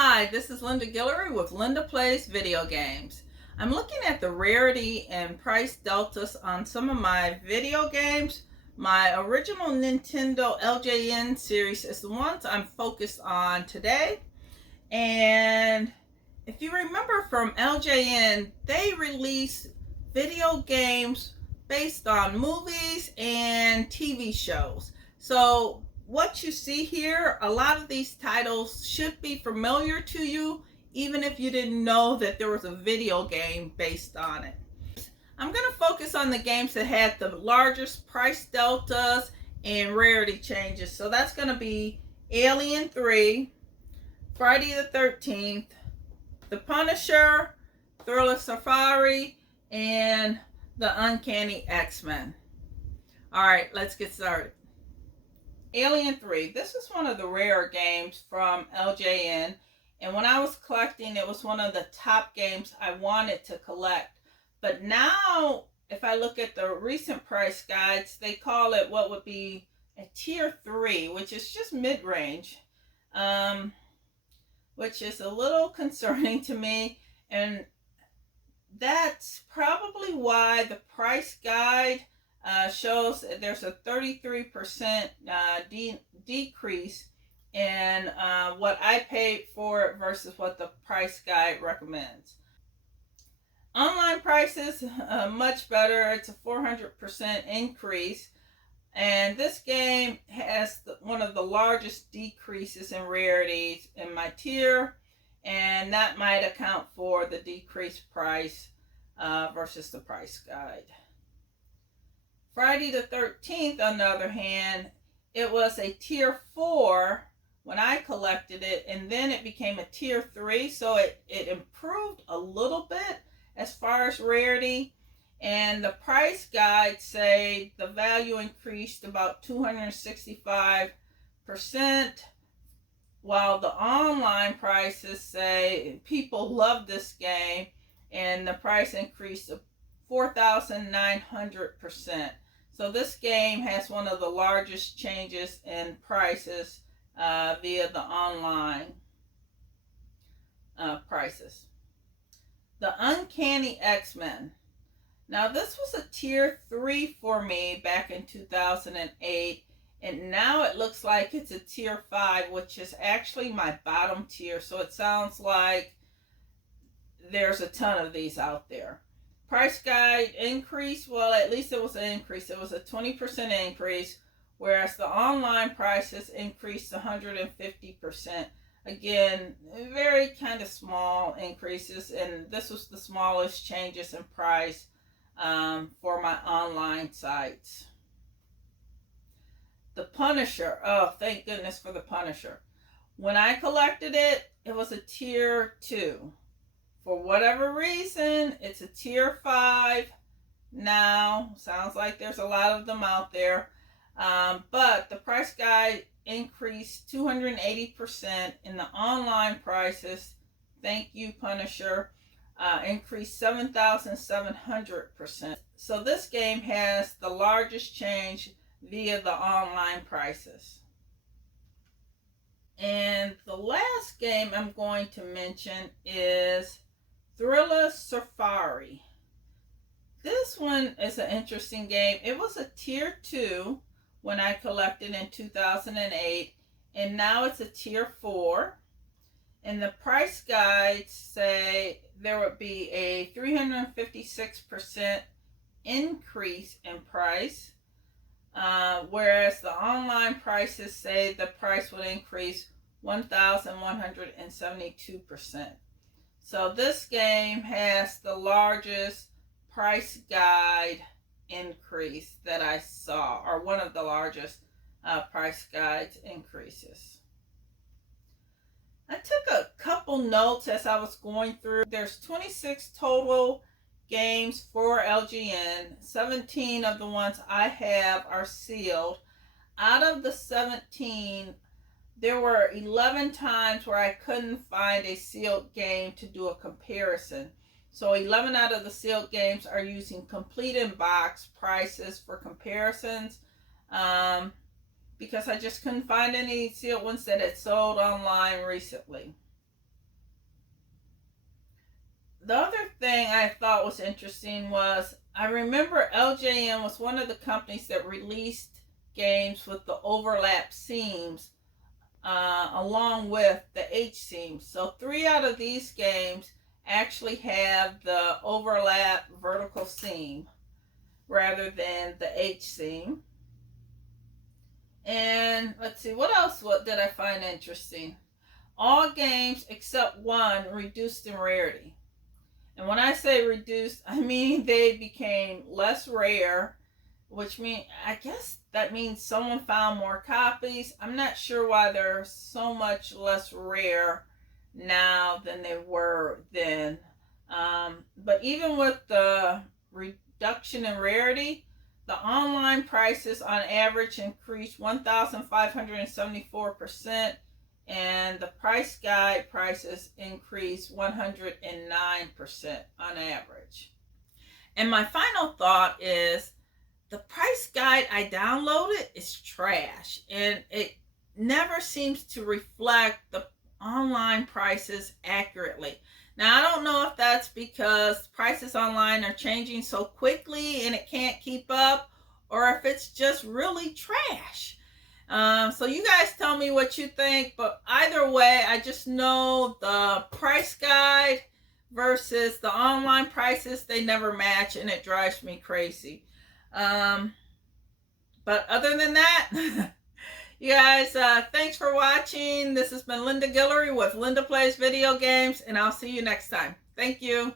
Hi, this is Linda Guillory with Linda Plays Video Games. I'm looking at the rarity and price deltas on some of my video games. My original Nintendo LJN series is the ones I'm focused on today. And if you remember from LJN, they release video games based on movies and TV shows. So what you see here, a lot of these titles should be familiar to you, even if you didn't know that there was a video game based on it. I'm going to focus on the games that had the largest price deltas and rarity changes. So that's going to be Alien 3, Friday the 13th, The Punisher, Thriller Safari, and the Uncanny XMen. Alright, let's get started. Alien 3. This is one of the rare games from LJN, and when I was collecting, it was one of the top games I wanted to collect. But now, if I look at the recent price guides, they call it what would be a tier 3, which is just mid-range, which is a little concerning to me, and that's probably why the price guide shows there's a 33% decrease in what I paid for it versus what the price guide recommends. Online prices much better. It's a 400% increase, and this game has one of the largest decreases in rarities in my tier, and that might account for the decreased price versus the price guide. Friday the 13th, on the other hand, it was a tier 4 when I collected it, and then it became a tier 3, so it improved a little bit as far as rarity, and the price guides say the value increased about 265%, while the online prices say people love this game and the price increased 4,900%. So this game has one of the largest changes in prices via the online prices. The Uncanny XMen. Now this was a tier 3 for me back in 2008, and now it looks like it's a tier 5, which is actually my bottom tier, so it sounds like there's a ton of these out there. Price guide increase, well, at least it was an increase. It was a 20% increase, whereas the online prices increased 150%. Again, very kind of small increases, and this was the smallest changes in price for my online sites. The Punisher. Oh, thank goodness for the Punisher. When I collected it, it was a tier 2. For whatever reason, it's a tier 5 now. Sounds like there's a lot of them out there. But the price guide increased 280% in the online prices. Thank you, Punisher. Increased 7,700%. So this game has the largest change via the online prices. And the last game I'm going to mention is Thriller Safari. This one is an interesting game. It was a tier 2 when I collected in 2008, and now it's a tier 4. And the price guides say there would be a 356% increase in price, whereas the online prices say the price would increase 1,172%. So this game has the largest price guide increase that I saw, or one of the largest price guides increases. I took a couple notes as I was going through. There's 26 total games for LJN. 17 of the ones I have are sealed. Out of the 17, there were 11 times where I couldn't find a sealed game to do a comparison. So 11 out of the sealed games are using complete in box prices for comparisons. because I just couldn't find any sealed ones that had sold online recently. the other thing I thought was interesting was I remember LJN was one of the companies that released games with the overlap seams along with the H seams. So 3 out of these games actually have the overlap vertical seam rather than the H seam. And let's see, what else did I find interesting? All games except one reduced in rarity. And when I say reduced, I mean they became less rare, which means, I guess that means someone found more copies. I'm not sure why they're so much less rare now than they were then. But even with the reduction in rarity, the online prices on average increased 1,574%, and the price guide prices increased 109% on average. And my final thought is the price guide I downloaded is trash, and it never seems to reflect the online prices accurately. Now, I don't know if that's because prices online are changing so quickly and it can't keep up, or if it's just really trash. So you guys tell me what you think, but either way, I just know the price guide versus the online prices, they never match, and it drives me crazy. But other than that, you guys, thanks for watching. This has been Linda Guillory with Linda Plays Video Games, and I'll see you next time. Thank you.